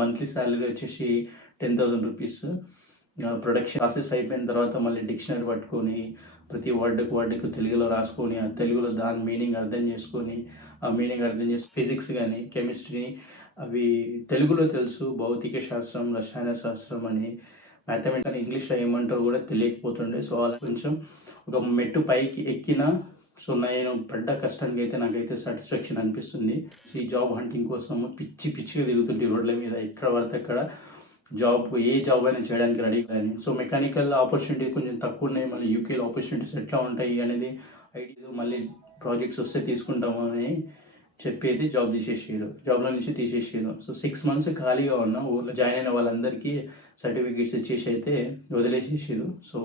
Monthly salary వచ్చేసి 10,000 rupees. Production process అయిపోయిన తర్వాత మళ్ళీ డిక్షనరీ పట్టుకొని ప్రతి వర్డ్‌కి తెలుగులో రాసుకొని, ఆ తెలుగులో దాని మీనింగ్ అర్థం చేసుకొని, ఆ మీనింగ్ అర్థం చేసి ఫిజిక్స్ గాని, కెమిస్ట్రీ అవి తెలుగులో తెలుసు. భౌతిక శాస్త్రం, రసాయన శాస్త్రం అని మ్యాథమెటిక్స్ అని ఇంగ్లీష్‌లో ఏమంటారో కూడా తెలియకపోతుండే. సో, అలా కొంచెం ఒక మెట్టు పైకి ఎక్కినా. సో, నేను పడ్డ కష్టానికి అయితే నాకైతే సాటిస్ఫాక్షన్ అనిపిస్తుంది. ఈ జాబ్ హంటింగ్ కోసం పిచ్చిగా తిరుగుతుంటే రోడ్ల మీద ఎక్కడ పడితే అక్కడ ఏ జాబ్ అయినా చేయడానికి రెడీ కానీ. సో, మెకానికల్ ఆపర్చునిటీ కొంచెం తక్కువ ఉన్నాయి. మళ్ళీ యూకేలో ఆపర్చునిటీస్ ఎట్లా ఉంటాయి అనేది ఐడియా. మళ్ళీ ప్రాజెక్ట్స్ వస్తే తీసుకుంటాము అని చెప్పేది జాబ్లో నుంచి తీసేసారు. సో 6 మంత్స్ ఖాళీగా ఉన్నా. ఊర్లో జాయిన్ అయిన వాళ్ళందరికీ సర్టిఫికేట్స్ ఇచ్చేసి అయితే వదిలేసేసారు. సో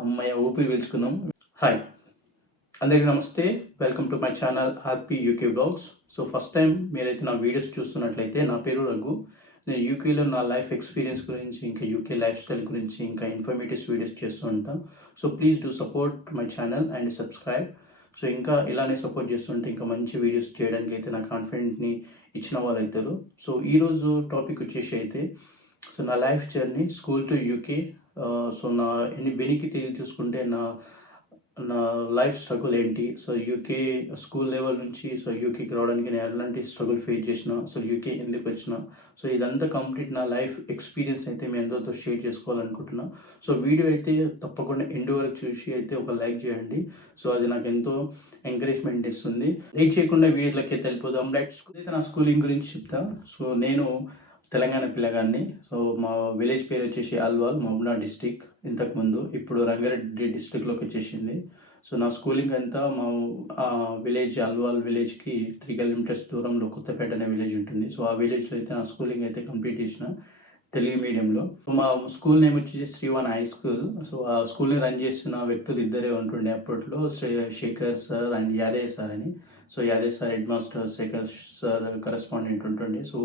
అమ్మయ్య ఊపిరి పీల్చుకున్నాం. హాయ్, అందరికీ నమస్తే. Welcome to my channel RP UK blogs. So first time మీరైతే నా వీడియోస్ చూస్తున్నట్లయితే, నా పేరు రఘు. నేను యూకేలో నా లైఫ్ ఎక్స్పీరియన్స్ గురించి, ఇంకా యూకే లైఫ్ స్టైల్ గురించి, ఇంకా ఇన్ఫర్మేటివ్స్ వీడియోస్ చేస్తూ ఉంటాను. So please do support my channel and subscribe. So ఇంకా ఇలానే సపోర్ట్ చేస్తుంటే ఇంకా మంచి వీడియోస్ చేయడానికి అయితే నా కాన్ఫిడెంట్ని ఇచ్చిన వాళ్ళు అవుతారు. సో ఈరోజు టాపిక్ వచ్చేసి అయితే, సో నా life journey school to UK. So నా వెనక్కి తిరిగి చూసుకుంటే నా నా లైఫ్ స్ట్రగుల్ ఏంటి, సో యూకే స్కూల్ లెవెల్ నుంచి సో యూకేకి రావడానికి నేను ఎలాంటి స్ట్రగుల్ ఫేస్ చేసిన, అసలు యూకే ఎందుకు వచ్చిన, సో ఇదంతా కంప్లీట్ నా లైఫ్ ఎక్స్పీరియన్స్ అయితే మీ అందరితో షేర్ చేసుకోవాలనుకుంటున్నా. సో వీడియో అయితే తప్పకుండా ఎండ్ వరకు చూసి అయితే ఒక లైక్ చేయండి. సో అది నాకు ఎంతో ఎంకరేజ్మెంట్ ఇస్తుంది. లైక్ చేయకుండా వీడియోలకి వెళ్ళిపోదాం. రైట్, అయితే నా స్కూలింగ్ గురించి చెప్తా. సో నేను తెలంగాణ పిల్లగాడిని. సో మా విలేజ్ పేరు వచ్చేసి అల్వాల్, మహబూబ్నగర్ డిస్టిక్ ఇంతకుముందు. ఇప్పుడు రంగారెడ్డి డిస్టిక్లోకి వచ్చేసింది. సో నా స్కూలింగ్ అంతా మా విలేజ్ అల్వాల్ విలేజ్కి 3 కిలోమీటర్స్ దూరంలో కొత్తపేట అనే విలేజ్ ఉంటుంది. సో ఆ విలేజ్లో అయితే నా స్కూలింగ్ అయితే కంప్లీట్ చేసిన తెలుగు మీడియంలో. మా స్కూల్ నేమ్ వచ్చేసి శ్రీవాన్ హై స్కూల్. సో ఆ స్కూల్ని రన్ చేస్తున్న వ్యక్తులు ఇద్దరే ఉంటుండే అప్పట్లో, Shekhar sir and Yadaiah sir అని. So Yadaiah sir headmaster, Shekhar sir correspondent ఉంటుండే. సో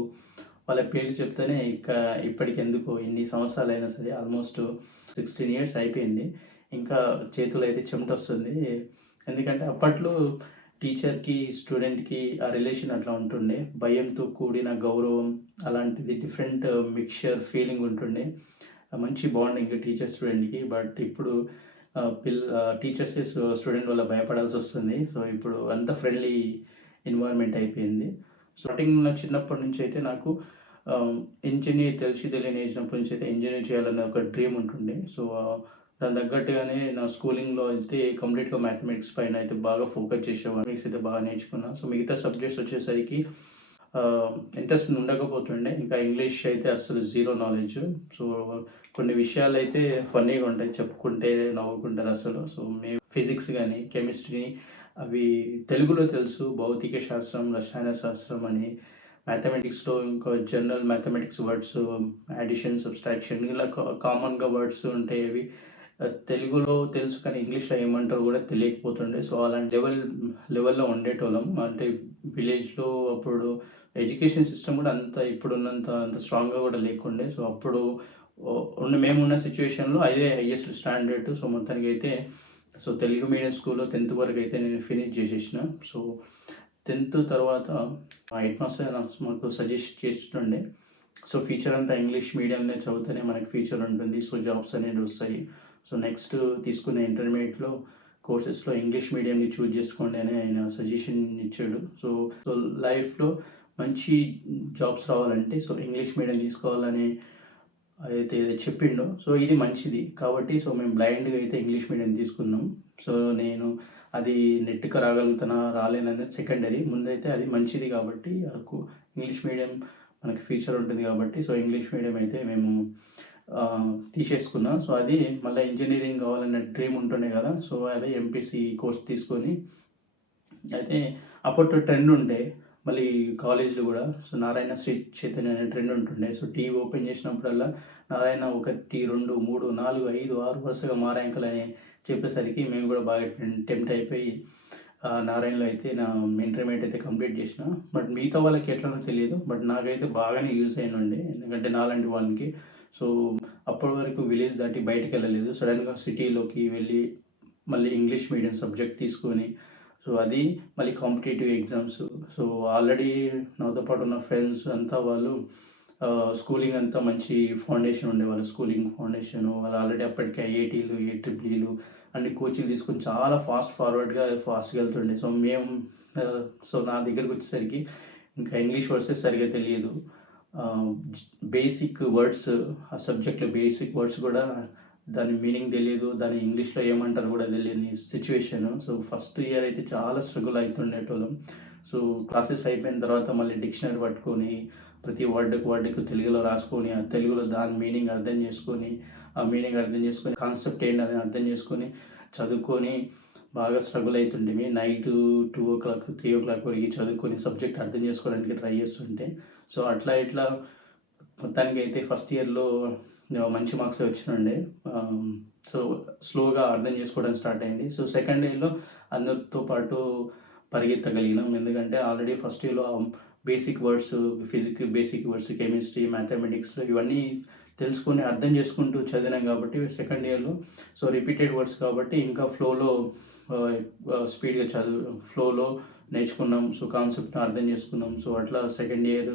వాళ్ళ పేర్లు చెప్తేనే ఇప్పటికి ఎందుకో ఇన్ని సంవత్సరాలు అయినా సరే, ఆల్మోస్ట్ 16 ఇయర్స్ అయిపోయింది, ఇంకా చేతులు అయితే చెమట వస్తుంది. ఎందుకంటే అప్పట్లో టీచర్కి స్టూడెంట్కి ఆ రిలేషన్ అట్లా ఉంటుండే. భయంతో కూడిన గౌరవం, అలాంటిది డిఫరెంట్ మిక్చర్ ఫీలింగ్ ఉంటుండే. మంచి బాండింగ్ టీచర్ స్టూడెంట్కి. బట్ ఇప్పుడు టీచర్సే స్టూడెంట్ వల్ల భయపడాల్సి వస్తుంది. సో ఇప్పుడు అంత ఫ్రెండ్లీ ఎన్వైర్న్మెంట్ అయిపోయింది. స్టార్టింగ్లో చిన్నప్పటి నుంచి అయితే నాకు ఇంజనీర్ తెలియని ఏజ్నప్పటి నుంచి అయితే ఇంజనీర్ చేయాలనే ఒక డ్రీమ్ ఉంటుండే. సో దాని తగ్గట్టుగానే నా స్కూలింగ్లో అయితే కంప్లీట్గా మ్యాథమెటిక్స్ పైన అయితే బాగా ఫోకస్ చేసేవాడిని. మ్యాథమెటిక్స్ అయితే బాగా నేర్చుకున్నాను. సో మిగతా సబ్జెక్ట్స్ వచ్చేసరికి ఇంట్రెస్ట్ ఉండకపోతుండే. ఇంకా ఇంగ్లీష్ అయితే అసలు జీరో నాలెడ్జ్. సో కొన్ని విషయాలు అయితే ఫన్నీగా ఉంటాయి, చెప్పుకుంటే నవ్వుకుంటారు అసలు. సో మేము ఫిజిక్స్ కానీ, కెమిస్ట్రీ అవి తెలుగులో తెలుసు. భౌతిక శాస్త్రం, రసాయన శాస్త్రం అని మ్యాథమెటిక్స్లో ఇంకా general mathematics words, addition, subtraction ఇలా కామన్గా వర్డ్స్ ఉంటాయి. అవి తెలుగులో తెలుసు కానీ ఇంగ్లీష్లో ఏమంటారో కూడా తెలియకపోతుండే. సో అలాంటి లెవెల్లో ఉండేటోళ్ళం. అంటే విలేజ్లో అప్పుడు ఎడ్యుకేషన్ సిస్టమ్ కూడా అంత స్ట్రాంగ్గా కూడా లేకుండే. సో అప్పుడు మేమున్న సిచ్యువేషన్లో అదే హైయెస్ట్ స్టాండర్డ్. సో మొత్తానికి అయితే సో తెలుగు మీడియం స్కూల్లో 10th వరకు అయితే నేను ఫినిష్ చేసేసిన. సో 10th తర్వాత మా హెడ్ మాస్టర్ మాకు సజెస్ట్ చేస్తుండే, సో ఫ్యూచర్ అంతా ఇంగ్లీష్ మీడియంలో చదివితేనే మనకి ఫ్యూచర్ ఉంటుంది, సో జాబ్స్ అనేవి వస్తాయి. సో నెక్స్ట్ తీసుకునే ఇంటర్మీడియట్లో కోర్సెస్లో ఇంగ్లీష్ మీడియంని చూజ్ చేసుకోండి అని ఆయన సజెషన్ ఇచ్చాడు. సో సో లైఫ్లో మంచి జాబ్స్ రావాలంటే సో ఇంగ్లీష్ మీడియం తీసుకోవాలని అయితే చెప్పిండో. సో ఇది మంచిది కాబట్టి సో మేము బ్లైండ్గా అయితే ఇంగ్లీష్ మీడియం తీసుకున్నాం. సో నేను అది నెట్కి రాగలుగుతానా రాలేననేది సెకండరీ. ముందైతే అది మంచిది కాబట్టి ఇంగ్లీష్ మీడియం మనకి ఫ్యూచర్ ఉంటుంది కాబట్టి సో ఇంగ్లీష్ మీడియం అయితే మేము తీసేసుకున్నాం. సో అది మళ్ళీ ఇంజనీరింగ్ కావాలనే డ్రీమ్ ఉంటుండే కదా. సో అదే ఎంపీసీ కోర్స్ తీసుకొని అయితే అప్పట్లో ట్రెండ్ ఉండే మళ్ళీ కాలేజ్లో కూడా. సో నారాయణ శ్రీ చైతన్య అనే ట్రెండ్ ఉంటుండే. సో టీవీ ఓపెన్ చేసినప్పుడల్లా నారాయణ 1, 2, 3, 4, 5, 6 వరుసగా మా ర్యాంకులు అని చెప్పేసరికి మేము కూడా బాగా టెంప్ట్ అయిపోయి నారాయణలో అయితే నా ఇంటర్మీడియట్ అయితే కంప్లీట్ చేసిన. బట్ మిగతా వాళ్ళకి ఎట్లనో తెలియదు, బట్ నాకైతే బాగానే యూజ్ అయినండి. ఎందుకంటే నాలాంటి వాళ్ళకి సో అప్పటి వరకు విలేజ్ దాటి బయటకు వెళ్ళలేదు. సడన్గా సిటీలోకి వెళ్ళి మళ్ళీ ఇంగ్లీష్ మీడియం సబ్జెక్ట్ తీసుకొని సో అది మళ్ళీ కాంపిటేటివ్ ఎగ్జామ్స్. సో ఆల్రెడీ నాతో పాటు ఉన్న ఫ్రెండ్స్ అంతా వాళ్ళు స్కూలింగ్ అంతా మంచి ఫౌండేషన్ ఉండే వాళ్ళ స్కూలింగ్ ఫౌండేషను. వాళ్ళు ఆల్రెడీ అప్పటికే ఐఐటీలు, ఏఈఈలు అన్ని కోచింగ్ తీసుకొని చాలా ఫాస్ట్‌గా వెళ్తుండే. సో నా దగ్గరకొచ్చేసరికి ఇంకా ఇంగ్లీష్ వర్డ్సే సరిగ్గా తెలియదు. ఆహ్, బేసిక్ వర్డ్స్, ఆ సబ్జెక్ట్‌లో బేసిక్ వర్డ్స్ కూడా దాని మీనింగ్ తెలీదు. దాన్ని ఇంగ్లీష్‌లో ఏమంటారో కూడా తెలియని సిట్యుయేషను. సో ఫస్ట్ ఇయర్ అయితే చాలా స్ట్రగుల్ అయితుండేటోళ్ళం. సో క్లాసెస్ అయిపోయిన తర్వాత మళ్ళీ డిక్షనరీ పట్టుకొని ప్రతి వర్డ్‌కి తెలుగులో రాసుకొని, ఆ తెలుగులో దాని మీనింగ్ అర్థం చేసుకొని, ఆ మీనింగ్ అర్థం చేసుకొని కాన్సెప్ట్ ఏంటని అర్థం చేసుకొని, చదువుకొని బాగా స్ట్రగుల్ అయితుంటిమి. నైటు 2:00, 3:00 వరకు చదువుకొని సబ్జెక్ట్ అర్థం చేసుకోవడానికి ట్రై చేస్తుంటే, సో అట్లా ఇట్లా మొత్తానికైతే ఫస్ట్ ఇయర్‌లో మంచి మార్క్సే వచ్చినుండే. ఆహ్, సో స్లోగా అర్థం చేసుకోవడం స్టార్ట్ అయింది. సో సెకండ్ ఇయర్‌లో అందరితో పాటు పరిగెత్తగలిగినాం. ఎందుకంటే ఆల్రెడీ ఫస్ట్ ఇయర్‌లో basic words, basic words, chemistry, mathematics ఇవన్నీ తెలుసుకొని అర్థం చేసుకుంటూ చదివినాం కాబట్టి సెకండ్ ఇయర్‌లో సో రిపీటెడ్ వర్డ్స్ కాబట్టి ఇంకా ఆహ్, స్పీడ్‌గా ఫ్లోలో నేర్చుకున్నాం. సో కాన్సెప్ట్‌ని అర్థం చేసుకున్నాం. సో అట్లా సెకండ్ ఇయర్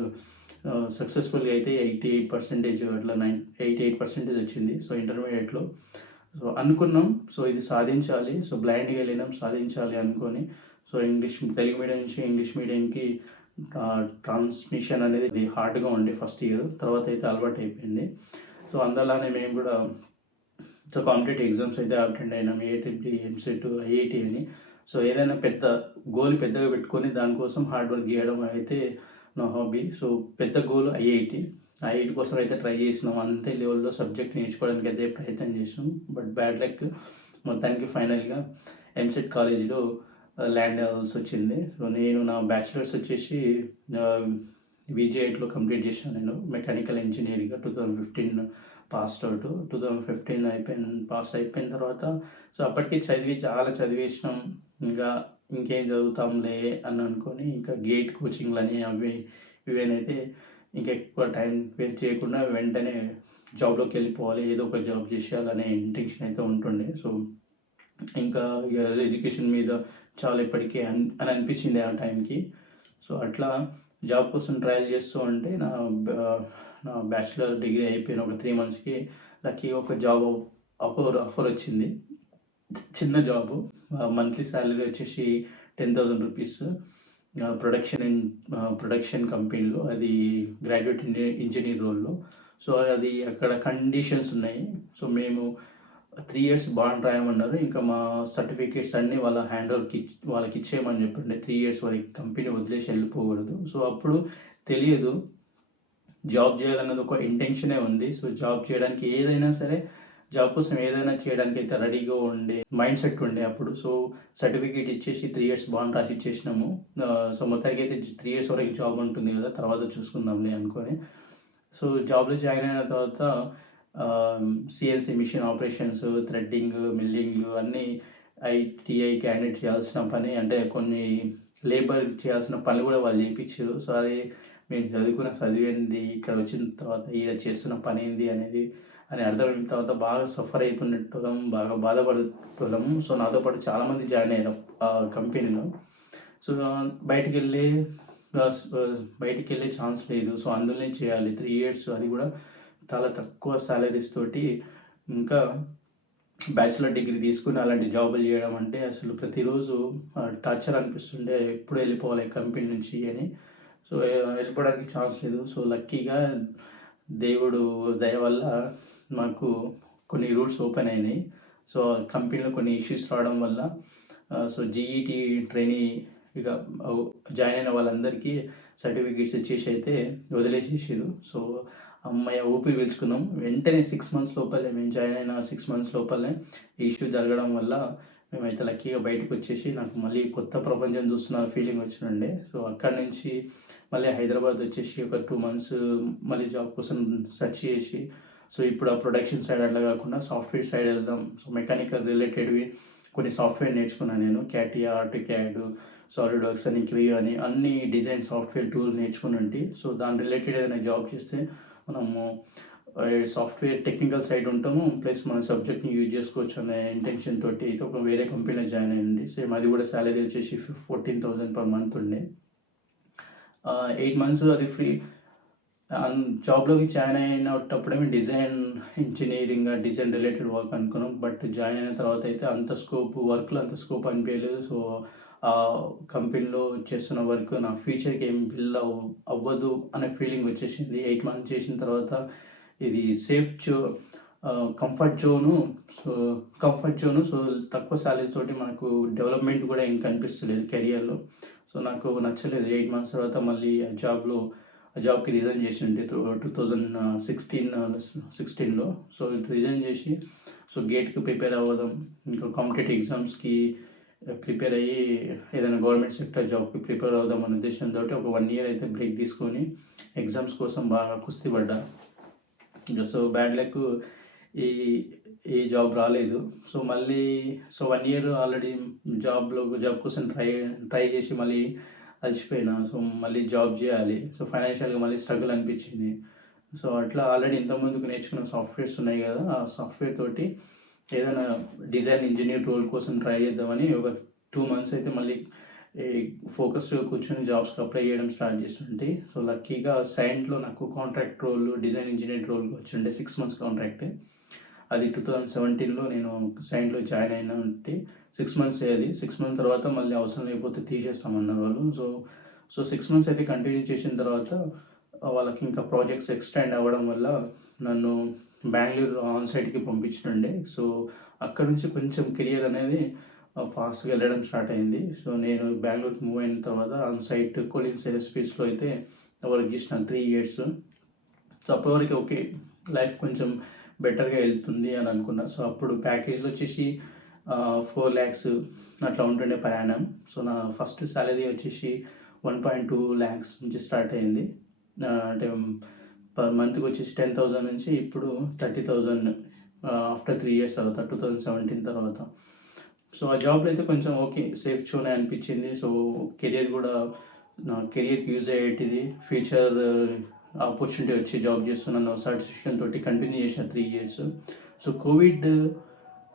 సక్సెస్‌ఫుల్‌గా అయితే 88% అట్లా 88% వచ్చింది. సో ఇంటర్మీడియేట్‌లో. సో అనుకున్నాం. సో ఇది సాధించాలి. సో బ్లైండ్‌గా వెళ్ళినాం సాధించాలి అనుకోని. సో తెలుగు మీడియం నుంచి ఇంగ్లీష్ మీడియంకి ట్రాన్స్‌మిషన్ అనేది హార్డ్‌గా ఉండే ఫస్ట్ ఇయర్. తర్వాత అయితే అలవాటయిపోయింది. సో అందువల్లనే మేము కూడా సో కాంపిటేటివ్ ఎగ్జామ్స్ అయితే అటెండ్ అయినాం. ఏఐటీటీ, ఎంసెట్, ఐఐటీ అని. సో ఏదైనా పెద్దగా పెట్టుకొని దానికోసం హార్డ్ వర్క్ చేయడం అయితే నా హాబీ. సో పెద్ద గోల్ ఐఐటీ. ఐఐటీ కోసం అయితే ట్రై చేసినాం. అంతే లెవెల్‌లో సబ్జెక్ట్ నేర్చుకోవడానికి అయితే ప్రయత్నం చేసినాం. బట్ బ్యాడ్ లక్ మొత్తానికి ఫైనల్‌గా ఎంసెట్ కాలేజ్‌లో ల్యాండ్ అవ్వాల్సి వచ్చింది. సో నేను నా బ్యాచిలర్స్ వచ్చేసి ఆహ్, విజేఐటీలో కంప్లీట్ చేశాను నేను. Mechanical engineering 2015 passed out. 2015 pass అయిపోయిన తర్వాత సో అప్పటికి చాలా చదివేసినాం. ఇంకా ఇంకేం చదువుతాంలే అని అనుకోని ఇంకా గేట్ కోచింగ్‌లని అవి ఇవేనైతే ఇంకా ఎక్కువ టైం వేస్ట్ చేయకుండా వెంటనే జాబ్‌లోకి వెళ్ళిపోవాలి. ఏదో ఒక జాబ్ చేసేయాలనే ఇంటెన్షన్ అయితే ఉంటుండే. సో ఇంకా ఇక ఎడ్యుకేషన్ మీద చాలా ఇప్పటికే అని అనిపించింది ఆ టైంకి. సో అట్లా జాబ్ కోసం ట్రయల్ చేస్తూ ఉంటే నా బ్యాచిలర్ డిగ్రీ అయిపోయిన ఒక 3 మంత్స్‌కి లక్కీగా ఒక జాబ్ ఆఫర్ వచ్చింది. చిన్న జాబు. మంత్లీ సాలరీ వచ్చేసి 10,000 రూపీస్. ప్రొడక్షన్ కంపెనీలో అది గ్రాడ్యుయేట్ ఇంజినీర్ రోల్‌లో. సో అది అక్కడ కండిషన్స్ ఉన్నాయి. సో మేము 3 ఇయర్స్ బాండ్ రాయమన్నారు. ఇంకా మా సర్టిఫికేట్స్ అన్నీ వాళ్ళకి ఇచ్చేయమని చెప్పిండే. 3 ఇయర్స్ వరకు కంపెనీ వదిలేసి వెళ్ళిపోకూడదు. సో అప్పుడు తెలియదు. జాబ్ చేయాలన్నది ఒక ఇంటెన్షనే ఉంది. సో జాబ్ చేయడానికి జాబ్ కోసం ఏదైనా చేయడానికైతే రెడీగా ఉండే మైండ్ సెట్ ఉండే అప్పుడు. సో సర్టిఫికేట్ ఇచ్చేసి 3 ఇయర్స్ బాండ్ రాసి ఇచ్చేసినాము. సో మొత్తానికైతే 3 ఇయర్స్ వరకు జాబ్ ఉంటుంది కదా! తర్వాత చూసుకుందాంలే అనుకోని. సో జాబ్‌లో జాయిన్ అయిన తర్వాత సీఎన్సీ మిషన్ ఆపరేషన్స్, థ్రెడ్డింగ్, మిల్లింగ్‌లు అన్నీ ఐటీఐ క్యాండిడేట్ చేయాల్సిన పని అంటే కొన్ని లేబర్ చేయాల్సిన పనులు కూడా వాళ్ళు చేపిచ్చారు. సో అది మేము చదివింది ఇక్కడ వచ్చిన తర్వాత ఈడ చేస్తున్న పనేంది అని అర్థమైన తర్వాత బాగా సఫర్ అయితుండేటోళ్ళం. బాగా బాధపడేటోళ్ళము. సో నాతో పాటు చాలామంది జాయిన్ అయ్యారు ఆ కంపెనీలో. సో బయటికెళ్ళే బయటికెళ్ళే ఛాన్స్ లేదు. సో అందులోనే చేయాలి. 3 ఇయర్స్ అది కూడా చాలా తక్కువ సాలరీస్ తోటి ఇంకా బ్యాచిలర్ డిగ్రీ తీసుకొని అలాంటి జాబులు చేయడం అంటే అసలు ప్రతిరోజు టార్చర్ అనిపిస్తుండే. ఎప్పుడు వెళ్ళిపోవాలి కంపెనీ నుంచి అని. సో వెళ్ళిపోవడానికి ఛాన్స్ లేదు. సో లక్కీగా దేవుడు దయ వల్ల మాకు కొన్ని రూట్స్ ఓపెన్ అయినాయి. సో కంపెనీలో కొన్ని ఇష్యూస్ రావడం వల్ల సో జీఈటీ ట్రైనీ ఇక జాయిన్ అయిన వాళ్ళందరికీ సర్టిఫికేట్స్ ఇచ్చేసి అయితే వదిలేసేసారు. సో హమ్మయ్య! ఊపిరి పీల్చుకున్నాం. వెంటనే 6 మంత్స్ లోపలే మేము జాయిన్ అయిన 6 మంత్స్ లోపలే ఈ ఇష్యూ జరగడం వల్ల మేమైతే లక్కీగా బయటకొచ్చేసి నాకు మళ్ళీ కొత్త ప్రపంచం చూస్తున్న ఫీలింగ్ వచ్చినుండే. సో అక్కడి నుంచి మళ్ళీ హైదరాబాద్ వచ్చేసి ఒక 2 మంత్స్ మళ్ళీ జాబ్ కోసం సెర్చ్ చేసి సో ఇప్పుడు ఆ ప్రొడక్షన్ సైడ్ అట్లా కాకుండా సాఫ్ట్‌వేర్ సైడ్ వెళ్దాం. సో మెకానికల్ రిలేటెడ్‌వి కొన్ని సాఫ్ట్‌వేర్ నేర్చుకున్నాను నేను. క్యాటియా, ఆటోక్యాడ్, సాలిడ్వర్క్స్ అని, క్రియో అని అన్ని డిజైన్ సాఫ్ట్‌వేర్ టూల్ నేర్చుకునుంటి. సో దాని రిలేటెడ్ ఏదైనా జాబ్ చేస్తే మనము సాఫ్ట్‌వేర్ టెక్నికల్ సైడ్ ఉంటాము. ప్లస్ మన సబ్జెక్ట్‌ని యూజ్ చేసుకోవచ్చు అనే ఇంటెన్షన్ తోటి అయితే ఒక వేరే కంపెనీలో జాయిన్ అయ్యానండి. సేమ్ అది కూడా సాలరీ వచ్చేసి 14,000 పర్ మంత్ ఉండే. 8 మంత్స్ అది జాబ్‌లోకి జాయిన్ అయినప్పుడేమో డిజైన్ రిలేటెడ్ వర్క్ అనుకున్నాం. బట్ జాయిన్ అయిన తర్వాత అయితే వర్క్‌లో అంత స్కోప్ అనిపియలేదు. సో, కంపెనీలో చేస్తున్న వర్క్ నా ఫ్యూచర్‌కి ఏం బిల్డ్ అవ్వదు అనే ఫీలింగ్ వచ్చేసింది. 8 మంత్స్ చేసిన తర్వాత ఇది కంఫర్ట్ జోను. సో, సో తక్కువ సాలరీ తోటి మనకు డెవలప్‌మెంట్ కూడా ఏం కనిపిస్తలేదు కెరియర్‌లో. సో, నాకు నచ్చలేదు. 8 మంత్స్ తర్వాత మళ్ళీ ఆ జాబ్‌కి రిజైన్ చేసిండే 2016లో. సో, రిజైన్ చేసి గేట్‌కి ప్రిపేర్ అవ్వడం, ఇంకా కాంపిటేటివ్ ఎగ్జామ్స్‌కి ప్రిపేర్ అయ్యి ఏదైనా గవర్నమెంట్ సెక్టర్ జాబ్‌కి ప్రిపేర్ అవుదాం అనే ఉద్దేశంతోటి ఒక 1 ఇయర్ అయితే బ్రేక్ తీసుకొని ఎగ్జామ్స్ కోసం బాగా కుస్తీ పడ్డా. సో, బ్యాడ్ లక్ ఈ ఈ జాబ్ రాలేదు. సో, 1 ఇయర్ ఆల్రెడీ జాబ్ కోసం ట్రై చేసి మళ్ళీ అలసిపోయినా. సో, మళ్ళీ జాబ్ చేయాలి. సో, ఫైనాన్షియల్‌గా మళ్ళీ స్ట్రగుల్ అనిపించింది. సో, అట్లా ఆల్రెడీ ఇంతకుముందుకు నేర్చుకున్న సాఫ్ట్‌వేర్స్ ఉన్నాయి కదా! ఆ సాఫ్ట్‌వేర్ తోటి ఏదైనా డిజైన్ ఇంజినీర్ రోల్ కోసం ట్రై చేద్దామని ఒక 2 మంత్స్ అయితే మళ్ళీ ఈ ఫోకస్డ్‌గా కూర్చొని జాబ్స్‌కి అప్లై చేయడం స్టార్ట్ చేస్తుంటే, సో, లక్కీగా సైంట్‌లో నాకు contract role design engineer role వచ్చిండే 6 మంత్స్ కాంట్రాక్ట్. అది 2017లో నేను సైంట్‌లో జాయిన్ అయినంటే 6 మంత్సే అది. 6 మంత్స్ తర్వాత మళ్ళీ అవసరం లేకపోతే తీసేస్తామన్నారు వాళ్ళు. సో 6 మంత్స్ అయితే కంటిన్యూ చేసిన తర్వాత వాళ్ళకి ఇంకా ప్రాజెక్ట్స్ ఎక్స్టెండ్ అవ్వడం వల్ల నన్ను బెంగుళూరు ఆన్ సైట్‌కి పంపించుండే. సో, అక్కడి నుంచి కొంచెం కెరియర్ అనేది ఫాస్ట్‌గా వెళ్ళడం స్టార్ట్ అయింది. సో, నేను బెంగుళూరుకి మూవ్ అయిన తర్వాత ఆన్ సైట్ కొలిన్స్ ఏరోస్పేస్‌లో అయితే వర్క్ చేసిన 3 ఇయర్స్. సో, అప్పటివరకు ఓకే. లైఫ్ కొంచెం బెటర్‌గా వెళ్తుంది అని అనుకున్నా. సో, అప్పుడు ప్యాకేజ్‌లో వచ్చేసి 4 లాక్స్ అట్లా ఉంటుండే పర్ యానమ్. సో, నా ఫస్ట్ సాలరీ వచ్చేసి 1.2 లాక్స్ నుంచి స్టార్ట్ అయింది. అంటే పర్ మంత్‌కి వచ్చేసి 10,000 నుంచి ఇప్పుడు 30,000 ఆఫ్టర్ 3 ఇయర్స్ తర్వాత 2017 తర్వాత. సో, ఆ జాబ్‌లో అయితే కొంచెం ఓకే. సేఫ్ జోనే అనిపించింది. సో, కెరియర్ కూడా నా కెరియర్‌కి యూజ్ అయ్యేటిది. ఫ్యూచర్ ఆపర్చునిటీ వచ్చి జాబ్ చేస్తున్నాను సాటిస్ఫాక్షన్ తోటి కంటిన్యూ చేసిన 3 ఇయర్స్. సో,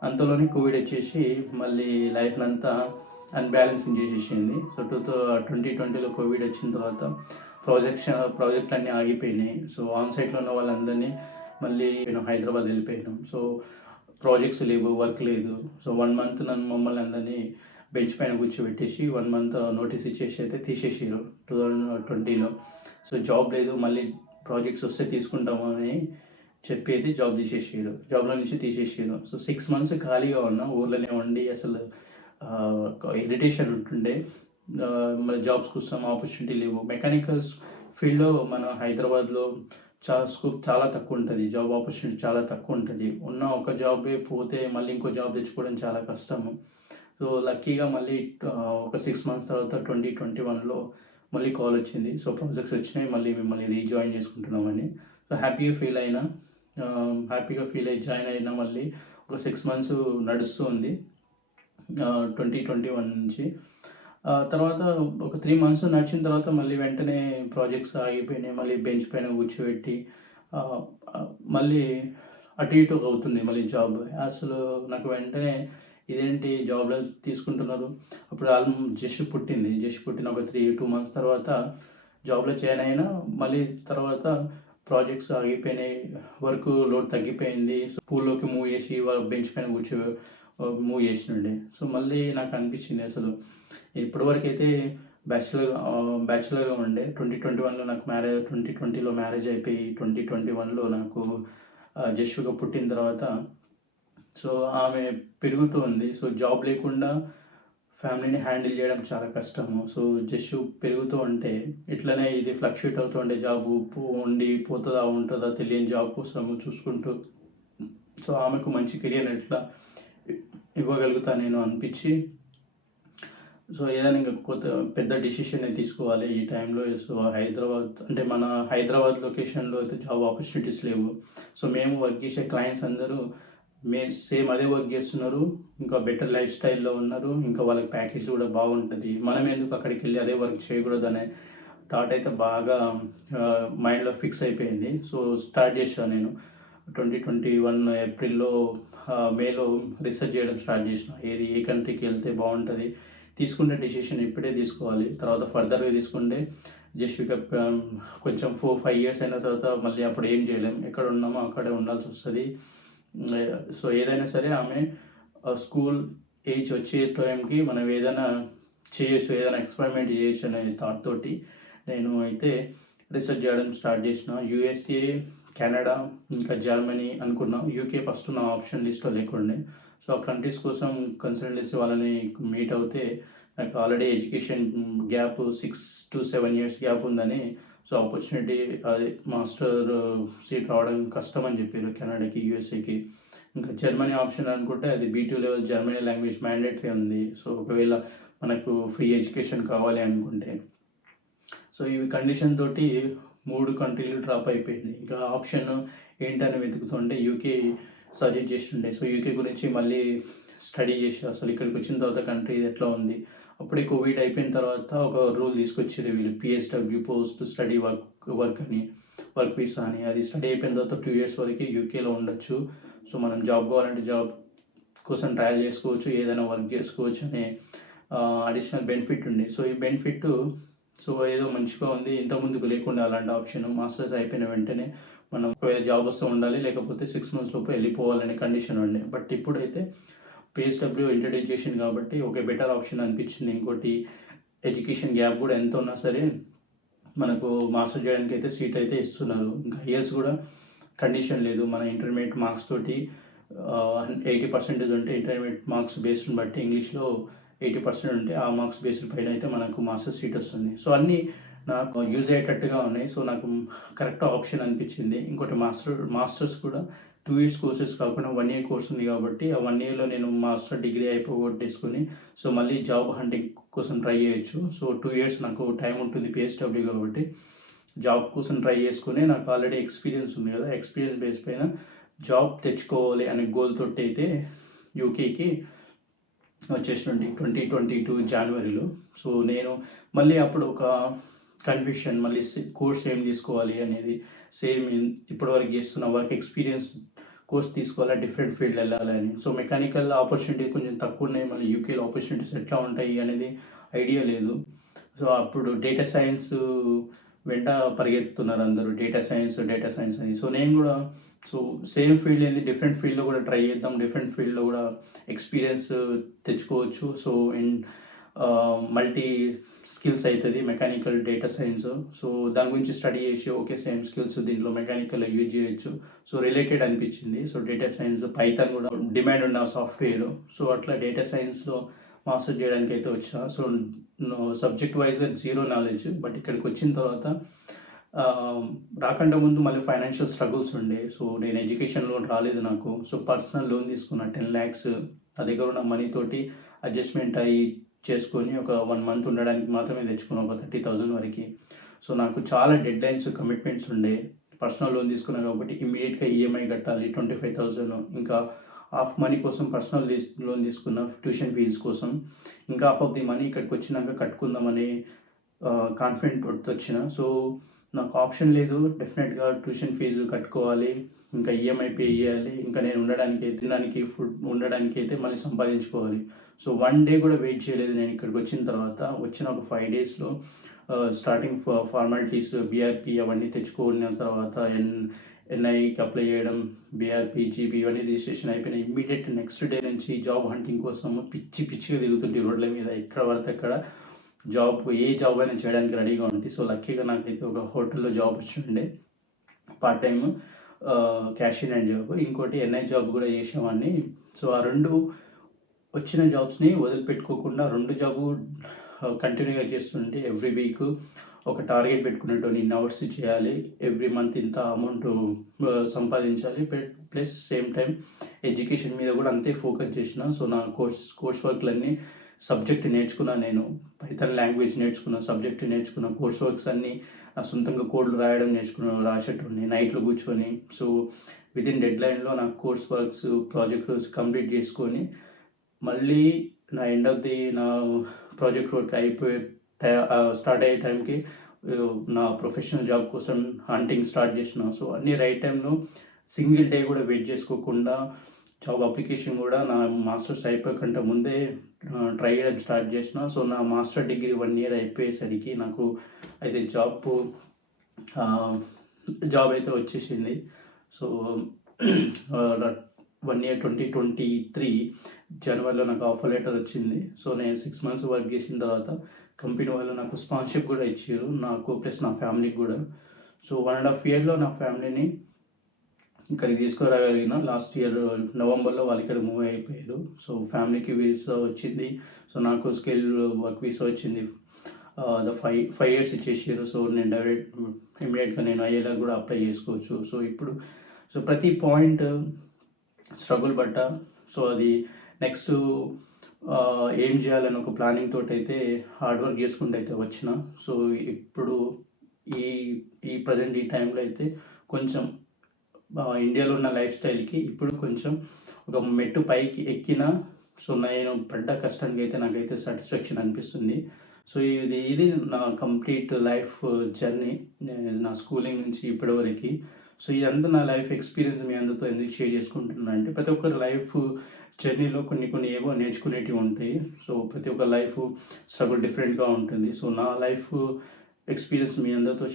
అంతలోనే కోవిడ్ వచ్చేసి మళ్ళీ లైఫ్‌నంతా అన్‌బ్యాలెన్సింగ్ చేసేసింది. సో, 2020లో కోవిడ్ వచ్చిన తర్వాత ప్రాజెక్ట్‌లన్నీ ఆగిపోయినాయి. సో, ఆన్ సైట్‌లో ఉన్న వాళ్ళందరినీ మళ్ళీ నేను హైదరాబాద్ వెళ్ళిపోయినాం. సో, ప్రాజెక్ట్స్ లేవు, వర్క్ లేదు. సో, 1 మంత్ మమ్మల్ని అందరినీ బెంచ్ పైన కూర్చోబెట్టేసి 1 మంత్ నోటీస్ ఇచ్చేసి అయితే తీసేసిర్రు 2020లో. సో, జాబ్ లేదు, మళ్ళీ ప్రాజెక్ట్స్ వస్తే తీసుకుంటాము అని చెప్పేది జాబ్‌లో నుంచి తీసేసిర్రు. సో, 6 మంత్స్ ఖాళీగా ఉన్నా. ఊర్లోనే ఉండి అసలు ఇరిటేషన్ ఉంటుండే. మరి జాబ్స్ కోసం ఆపర్చునిటీ లేవు. మెకానికల్స్ ఫీల్డ్‌లో మన హైదరాబాద్‌లో స్కోప్ చాలా తక్కువ ఉంటుంది. జాబ్ ఆపర్చునిటీ చాలా తక్కువ ఉంటుంది. ఉన్న ఒక జాబే పోతే మళ్ళీ ఇంకో జాబ్ తెచ్చుకోవడం చాలా కష్టము. సో, లక్కీగా మళ్ళీ ఒక 6 మంత్స్ తర్వాత 2021లో మళ్ళీ కాల్ వచ్చింది. సో, ప్రాజెక్ట్స్ వచ్చినాయి. మళ్ళీ మిమ్మల్ని రీజాయిన్ చేసుకుంటున్నామని. సో, హ్యాపీగా ఫీల్ అయ్యి జాయిన్ అయినా. మళ్ళీ ఒక 6 మంత్స్ నడుస్తూ ఉంది 2021 నుంచి. తర్వాత ఒక 3 మంత్స్ నడిచిన తర్వాత మళ్ళీ వెంటనే ప్రాజెక్ట్స్ ఆగిపోయినాయి. మళ్ళీ బెంచ్ పైన కూర్చోబెట్టి ఆహ్, ఆహ్, మళ్ళీ అటు ఇటు అవుతుంది మళ్ళీ జాబ్. అసలు నాకు వెంటనే ఇదేంటి జాబ్‌లో తీసుకుంటున్నారు. అప్పుడు జస్ట్ పుట్టింది. జస్ట్ పుట్టిన ఒక 2 మంత్స్ తర్వాత జాబ్‌లో జాయిన్ అయినా. మళ్ళీ తర్వాత ప్రాజెక్ట్స్ ఆగిపోయినాయి. వర్క్ లోడ్ తగ్గిపోయింది. సో, పూల్‌లోకి మూవ్ చేసి బెంచ్ పైన మూవ్ చేసినుండే. సో, మళ్ళీ నాకు అనిపించింది అసలు ఇప్పటివరకైతే బ్యాచిలర్‌గా ఉండే. 2021లో నాకు 2020లో మ్యారేజ్ అయిపోయి 2021లో నాకు జస్విక పుట్టిన తర్వాత సో, ఆమె పెరుగుతూ ఉంది. సో, జాబ్ లేకుండా ఫ్యామిలీని హ్యాండిల్ చేయడం చాలా కష్టము. సో, జస్ట్ పెరుగుతూ ఉంటే ఇట్లనే ఇది ఫ్లక్చుయేట్ అవుతూ ఉండే జాబు పోతదా, ఉంటదా తెలియని జాబ్ కోసము చూసుకుంటూ సో, ఆమెకు మంచి కెరియర్ ఎట్లా ఇవ్వగలుగుతా నేను అనిపించి సో, ఏదైనా ఇంక పెద్ద డెసిషనే తీసుకోవాలి ఈ టైంలో. సో, అంటే మన హైదరాబాద్ లొకేషన్‌లో అయితే జాబ్ ఆపర్చునిటీస్ లేవు. సో, మేము వర్క్ చేసే క్లయింట్స్ అందరూ సేమ్ అదే వర్క్ చేస్తున్నారు. ఇంకా బెటర్ లైఫ్ స్టైల్‌లో ఉన్నారు. ఇంకా వాళ్ళకి ప్యాకేజ్ కూడా బాగుంటది. మనం ఎందుకు అక్కడికెళ్ళి అదే వర్క్ చేయకూడదనే థాట్ అయితే బాగా మైండ్‌లో ఫిక్స్ అయిపోయింది. సో, స్టార్ట్ చేశా నేను 2021 ఏప్రిల్‌లో మేలో రిసర్చ్ చేయడం స్టార్ట్ చేసిన. ఏ కంట్రీకి వెళ్తే బాగుంటది. తీసుకునే డెసిషన్ ఇప్పుడే తీసుకోవాలి. తర్వాత ఫర్దర్‌గా తీసుకుంటే జస్ట్ ఇక కొంచెం 4-5 ఇయర్స్ అయిన తర్వాత మళ్ళీ అప్పుడు ఏం చేయలేం, ఎక్కడ ఉన్నామో అక్కడే ఉండాల్సి వస్తుంది. సో ఏదైనా సరే ఆమె స్కూల్ ఏజ్ వచ్చే టైంకి మనం ఏదైనా చేయొచ్చు, ఏదైనా ఎక్స్పెరిమెంట్ చేయొచ్చు అనే థాట్ తోటి నేను అయితే రీసెర్చ్ చేయడం స్టార్ట్ చేసిన. యూఎస్ఏ, కెనడా, ఇంకా జర్మనీ అనుకున్నా. యూకే ఫస్ట్ నా ఆప్షన్ లిస్ట్లో లేకుండే. సో ఆ కంట్రీస్ కోసం కన్సల్టెన్సీ వాళ్ళని మీట్ అవుతే నాకు already education gap 6 to 7 years gap ఉందని, సో ఆపర్చునిటీ అది మాస్టర్ సీట్ రావడం కష్టం అని చెప్పారు కెనడాకి, యూఎస్ఏకి. ఇంకా జర్మనీ ఆప్షన్ అనుకుంటే అది B2 level Germany language mandatory ఉంది. సో ఒకవేళ మనకు ఫ్రీ ఎడ్యుకేషన్ కావాలి అనుకుంటే, సో ఇవి కండిషన్ తోటి 3 కంట్రీలు డ్రాప్ అయిపోయింది. ఇంకా ఆప్షన్ ఏంటని వెతుకుతుంటే యూకే సజెస్ట్ చేస్తుండే. సో యూకే గురించి మళ్ళీ స్టడీ చేసి అసలు ఇక్కడికి వచ్చిన తర్వాత కంట్రీ ఎట్లా ఉంది. అప్పుడే కోవిడ్ అయిపోయిన తర్వాత ఒక రూల్ తీసుకొచ్చారు వీళ్ళు, PSW పోస్ట్ స్టడీ వర్క్ అని, వర్క్ వీసా అని. అది స్టడీ అయిపోయిన తర్వాత 2 years వరకు యూకేలో ఉండొచ్చు. సో మనం జాబ్ కావాలంటే జాబ్ కోసం ట్రయల్ చేసుకోవచ్చు, ఏదైనా వర్క్ చేసుకోవచ్చు అనే అడిషనల్ బెనిఫిట్ ఉంది. సో ఈ బెనిఫిట్ సో ఏదో మంచిగా ఉంది, ఇంతకుముందుకు లేకుండా అలాంటి ఆప్షన్. మాస్టర్స్ అయిపోయిన వెంటనే మనం ఒకవేళ జాబ్ వస్తూ ఉండాలి, లేకపోతే 6 months లోపు వెళ్ళిపోవాలనే కండిషన్ ఉండే. బట్ ఇప్పుడైతే PSW ఇంట్రడ్యూస్ చేసింది కాబట్టి ఒక బెటర్ ఆప్షన్ అనిపించింది. ఇంకోటి ఎడ్యుకేషన్ గ్యాప్ కూడా ఎంత ఉన్నా సరే మనకు మాస్టర్ చేయడానికి అయితే సీట్ అయితే ఇస్తున్నారు. ఇంకా ఇయర్స్ కూడా కండిషన్ లేదు. మన ఇంటర్మీడియట్ మార్క్స్ తోటి 80% ఉంటే ఇంటర్మీడియట్ మార్క్స్ బేస్డ్ని బట్టి ఇంగ్లీష్లో 80% ఉంటే ఆ మార్క్స్ బేస్డ్ పైన అయితే మనకు మాస్టర్ సీట్ వస్తుంది. సో అన్నీ నాకు యూజ్ అయ్యేటట్టుగా ఉన్నాయి. సో నాకు కరెక్ట్ ఆప్షన్ అనిపించింది. ఇంకోటి మాస్టర్స్ కూడా 2 years కోర్సెస్ కాకుండా 1 year కోర్స్ ఉంది కాబట్టి ఆ 1 yearలో నేను మాస్టర్ డిగ్రీ అయిపోగొట్టేసుకొని సో మళ్ళీ జాబ్ హంటింగ్ కోసం ట్రై చేయొచ్చు. సో 2 years నాకు టైం ఉంటుంది PSW కాబట్టి జాబ్ కోసం ట్రై చేసుకుని, నాకు ఆల్రెడీ ఎక్స్పీరియన్స్ ఉంది కదా, ఎక్స్పీరియన్స్ బేస్ పైన జాబ్ తెచ్చుకోవాలి అనే గోల్ తోటి అయితే యూకేకి వచ్చేసినండి 2022 జనవరిలో. సో నేను మళ్ళీ అప్పుడు ఒక కన్ఫ్యూషన్, మళ్ళీ కోర్స్ ఏం తీసుకోవాలి అనేది. సేమ్ ఇప్పటివరకు చేస్తున్న వర్క్ ఎక్స్పీరియన్స్ కోర్స్ తీసుకోవాలా, డిఫరెంట్ ఫీల్డ్ వెళ్ళాలని. సో మెకానికల్ ఆపర్చునిటీ కొంచెం తక్కువ ఉన్నాయి, మళ్ళీ యూకేలో ఆపర్చునిటీస్ ఎట్లా ఉంటాయి అనేది ఐడియా లేదు. సో అప్పుడు డేటా సైన్స్ వెంట పరిగెత్తుతున్నారు అందరూ, డేటా సైన్స్ అని. సో నేను కూడా సో సేమ్ ఫీల్డ్ ఏంది, డిఫరెంట్ ఫీల్డ్లో కూడా ట్రై చేద్దాం, డిఫరెంట్ ఫీల్డ్లో కూడా ఎక్స్పీరియన్స్ తెచ్చుకోవచ్చు. సో ఇన్ మల్టీ స్కిల్స్ అవుతుంది మెకానికల్ డేటా సైన్స్. సో దాని గురించి స్టడీ చేసి ఓకే సేమ్ స్కిల్స్ దీంట్లో మెకానికల్లో యూజ్ చేయొచ్చు. సో రిలేటెడ్ అనిపించింది. సో డేటా సైన్స్, పైథాన్ కూడా డిమాండ్ ఉన్న సాఫ్ట్వేర్. సో అట్లా డేటా సైన్స్లో మాస్టర్ చేయడానికి అయితే వచ్చా. సో సబ్జెక్ట్ వైజ్గా జీరో నాలెడ్జ్, బట్ ఇక్కడికి వచ్చిన తర్వాత రాకంటే ముందు మళ్ళీ ఫైనాన్షియల్ స్ట్రగుల్స్ ఉండే. సో నేను ఎడ్యుకేషన్ లోన్ రాలేదు నాకు. సో పర్సనల్ లోన్ తీసుకున్న 10 lakhs నా దగ్గర ఉన్న మనీ తోటి అడ్జస్ట్మెంట్ అయ్యి చేసుకొని ఒక 1 month ఉండడానికి మాత్రమే తెచ్చుకున్నాను, ఒక 30,000 వరకు. సో నాకు చాలా డెడ్ లైన్స్, కమిట్మెంట్స్ ఉండే. పర్సనల్ లోన్ తీసుకున్నాను కాబట్టి ఇమ్మీడియట్గా EMI కట్టాలి 25,000. ఇంకా హాఫ్ మనీ కోసం పర్సనల్ లోన్ తీసుకున్న ట్యూషన్ ఫీజు కోసం. ఇంకా హాఫ్ ఆఫ్ ది మనీ ఇక్కడికి వచ్చినాక కట్టుకుందామని కాన్ఫిడెంట్ వచ్చిన. సో నాకు ఆప్షన్ లేదు, డెఫినెట్గా ట్యూషన్ ఫీజు కట్టుకోవాలి, ఇంకా EMI పే చేయాలి, ఇంకా నేను ఉండడానికి తినడానికి ఫుడ్ ఉండడానికి అయితే మళ్ళీ సంపాదించుకోవాలి. సో 1 day కూడా వెయిట్ చేయలేదు నేను ఇక్కడికి వచ్చిన తర్వాత. వచ్చిన ఒక 5 daysలో స్టార్టింగ్ ఫార్మాలిటీస్, BRP అవన్నీ తెచ్చుకున్న తర్వాత NIకి అప్లై చేయడం, BRP, GB ఇవన్నీ రిజిస్ట్రేషన్ అయిపోయినాయి. ఇమ్మీడియట్ నెక్స్ట్ డే నుంచి జాబ్ హంటింగ్ కోసం పిచ్చిగా తిరుగుతుంటే రోడ్ల మీద, ఎక్కడ పడితే అక్కడ ఏ జాబ్ అయినా చేయడానికి రెడీగా ఉంది. సో లక్కీగా నాకైతే ఒక హోటల్లో జాబ్ వచ్చిండే, part time cashier and job. ఇంకోటి NI జాబ్ కూడా చేసేవాడిని. సో ఆ 2 వచ్చిన జాబ్స్ని వదిలిపెట్టుకోకుండా 2 జాబు కంటిన్యూగా చేస్తుంటే ఎవ్రీ వీక్ ఒక టార్గెట్ పెట్టుకునేటోని, ఇన్ని అవర్స్ చేయాలి, ఎవ్రీ మంత్ ఇంత అమౌంట్ సంపాదించాలి, ప్లస్ సేమ్ టైం ఎడ్యుకేషన్ మీద కూడా అంతే ఫోకస్ చేసిన. సో నా కోర్స్ వర్క్లన్నీ సబ్జెక్ట్ నేర్చుకున్నా, నేను పైథాన్ లాంగ్వేజ్ నేర్చుకున్నా, సబ్జెక్ట్ నేర్చుకున్న, కోర్స్ వర్క్స్ అన్నీ నా సొంతంగా కోడ్లు రాయడం నేర్చుకున్నాను, రాసేటోని నైట్లో కూర్చొని. సో వితిన్ డెడ్ లైన్లో నా course works, project works complete చేసుకొని మళ్ళీ నా ఎండ్ ఆఫ్ ది నా ప్రాజెక్ట్ వర్క్ అయిపోయే స్టార్ట్ అయ్యే టైంకి నా ప్రొఫెషనల్ జాబ్ కోసం హంటింగ్ స్టార్ట్ చేసిన. సో అన్ని రైట్ టైంలో సింగిల్ డే కూడా వెయిట్ చేసుకోకుండా జాబ్ అప్లికేషన్ కూడా నా మాస్టర్స్ అయిపోయకంటే ముందే ట్రై చేయడం స్టార్ట్ చేసిన. సో నా మాస్టర్ డిగ్రీ 1 year అయిపోయేసరికి నాకు అయితే జాబ్ అయితే వచ్చేసింది. సో 1 ఇయర్ 2023 జనవరిలో నాకు ఆఫర్ లెటర్ వచ్చింది. సో నేను 6 మంత్స్ వర్క్ చేసిన తర్వాత కంపెనీ వాళ్ళు నాకు స్పాన్సర్‌షిప్ కూడా ఇచ్చారు. నాకు ప్లస్ నా ఫ్యామిలీకి కూడా. సో 1.5 ఇయర్‌లో నా ఫ్యామిలీని ఇక్కడికి తీసుకురాగలిగిన. లాస్ట్ ఇయర్ నవంబర్లో వాళ్ళు ఇక్కడ మూవ్ అయిపోయారు. సో ఫ్యామిలీకి వీసా వచ్చింది. సో నాకు స్కిల్ వర్క్ వీసా వచ్చింది. ఫైవ్ ఇయర్స్ ఇచ్చేసారు. సో నేను ఇమ్మీడియట్గా నేను అయ్యేలా కూడా అప్లై చేసుకోవచ్చు. సో ప్రతి పాయింట్ స్ట్రగుల్ పడ్డా. సో అది నెక్స్ట్ ఏం చేయాలని ఒక ప్లానింగ్ తోటి అయితే హార్డ్ వర్క్ చేసుకుంటూ అయితే వచ్చిన. సో ఇప్పుడు ఈ ఈ ప్రజెంట్ ఈ టైంలో అయితే కొంచెం ఇండియాలో ఉన్న లైఫ్ స్టైల్కి ఇప్పుడు కొంచెం ఒక మెట్టు పైకి ఎక్కిన. సో నేను పడ్డ కష్టానికి అయితే నాకైతే సాటిస్ఫాక్షన్ అనిపిస్తుంది. సో ఇది నా కంప్లీట్ లైఫ్ జర్నీ, నా స్కూలింగ్ నుంచి ఇప్పటివరకు. సో ఇదంతా నా లైఫ్ ఎక్స్పీరియన్స్ మీ అందరితో ఎందుకు షేర్ చేసుకుంటున్నా అంటే, ప్రతి ఒక్కరి లైఫ్ జర్నీలో కొన్ని ఏవో నేర్చుకునేటివి ఉంటాయి. సో ప్రతి ఒక్క లైఫ్ స్ట్రగుల్ డిఫరెంట్గా ఉంటుంది. సో నా లైఫ్ ఎక్స్పీరియన్స్ మీ అందరితో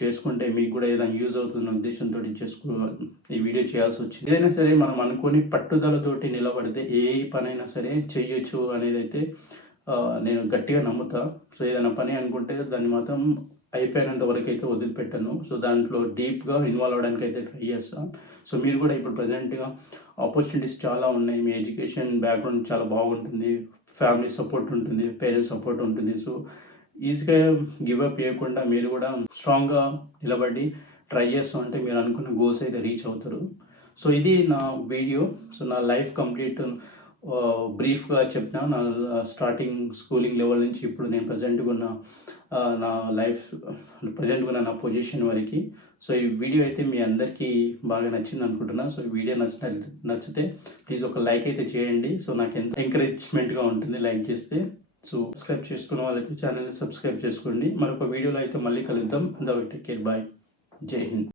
చేసుకుంటే మీకు కూడా ఏదైనా యూజ్ అవుతున్న ఉద్దేశంతో ఈ వీడియో చేయాల్సి వచ్చింది. ఏదైనా సరే మనం అనుకొని పట్టుదలతోటి నిలబడితే ఏ పనైనా సరే చెయ్యొచ్చు అనేది అయితే నేను గట్టిగా నమ్ముతా. సో ఏదైనా పని అనుకుంటే దాన్ని మాత్రం అయిపోయినంత వరకు అయితే వదిలిపెట్టను. సో దాంట్లో డీప్గా ఇన్వాల్వ్ అవ్వడానికి అయితే ట్రై చేస్తాను. సో మీరు కూడా ఇప్పుడు ప్రజెంట్గా ఆపర్చునిటీస్ చాలా ఉన్నాయి. మీ ఎడ్యుకేషన్ బ్యాక్గ్రౌండ్ చాలా బాగుంటుంది, ఫ్యామిలీ సపోర్ట్ ఉంటుంది, పేరెంట్స్ సపోర్ట్ ఉంటుంది. సో ఈజీగా గివ్ అప్ చేయకుండా మీరు కూడా స్ట్రాంగ్గా నిలబడి ట్రై చేస్తూ ఉంటే మీరు అనుకున్న గోల్స్ అయితే రీచ్ అవుతారు. సో ఇది నా వీడియో. సో నా లైఫ్ కంప్లీట్ బ్రీఫ్గా చెప్పిన. నా స్టార్టింగ్ స్కూలింగ్ లెవెల్ నుంచి ఇప్పుడు నేను ప్రజెంట్గా ఉన్న నా లైఫ్ ప్రజెంట్గా ఉన్న నా పొజిషన్ వరకు. సో ఈ వీడియో అయితే మీ అందరికీ బాగా నచ్చింది అనుకుంటున్నా. సో ఈ వీడియో నచ్చితే ప్లీజ్ ఒక లైక్ అయితే చేయండి. సో నాకు ఎంత ఎంకరేజ్మెంట్గా ఉంటుంది లైక్ చేస్తే. సో సబ్స్క్రైబ్ చేసుకున్న వాళ్ళైతే ఛానల్ని సబ్స్క్రైబ్ చేసుకోండి. మరొక వీడియోలో అయితే మళ్ళీ కలుద్దాం. అంతవరకు టేక్ కేర్, బాయ్, జై హింద్.